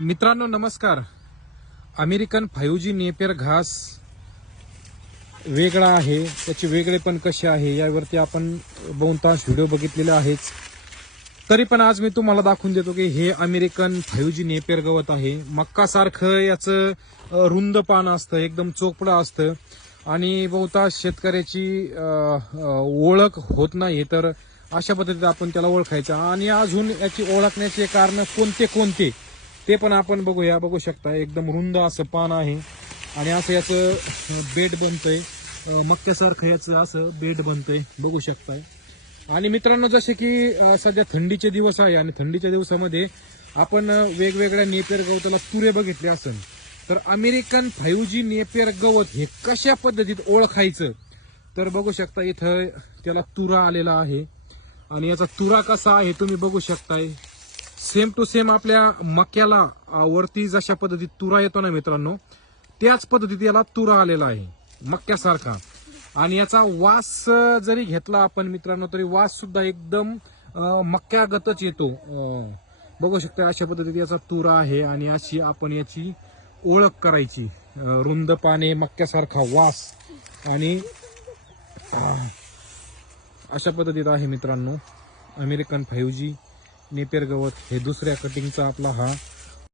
मित्रांनो नमस्कार. American five G Napier घास वेगळा आहे. त्याचे वेगळे पण कसे आहे यावरती आपण बहुतांश व्हिडिओ बघितलेले आहेच तरी पण आज मी तुम्हाला दाखवून देतो की हे अमेरिकन फाईव्ह जी नेपेर गवत आहे. मक्कासारखं याचं रुंद पान असतं एकदम चोपडं असतं. आणि बहुतांश शेतकऱ्याची ओळख होत नाही तर अशा पद्धतीत आपण त्याला ओळखायचं. आणि अजून याची ओळखण्याचे कारण कोणते कोणते? ते पण आपण बघूया बघू शकता. एकदम रुंद असं पान आहे. आणि असं याचं बेट बेड बनतंय. मक्क्यासारखं मक्यासारखं याचं असं बेड बनतंय. बघू शकताय. आणि मित्रांनो जसे की सध्या थंडीचे दिवस आहे आणि थंडीच्या दिवसामध्ये आपण वेगवेगळ्या नेपियर गवताला तुरे बघितले असेल तर अमेरिकन फाईव्ह जी नेपियर गवत हे कशा पद्धतीत ओळखायचं? तर बघू शकता इथं त्याला तुरा आलेला आहे. आणि याचा तुरा कसा आहे तुम्ही बघू शकताय. सेम टू सेम आपल्या मक्याला वरती जशा पद्धतीत तुरा येतो ना मित्रांनो त्याच पद्धतीत याला तुरा आलेला आहे मक्यासारखा आणि याचा वास जरी घेतला आपण मित्रांनो तरी वास सुद्धा एकदम मक्क्यागतच मक्यागतच येतो. बघू शकता अशा पद्धतीत याचा तुरा आहे आणि अशी आपण याची ओळख करायची. रुंद पाने मक्यासारखा वास. आणि अशा पद्धतीत आहे मित्रांनो अमेरिकन फाईव्ह जी नेपेर गवत हे दुसऱ्या कटिंगचा आपला हा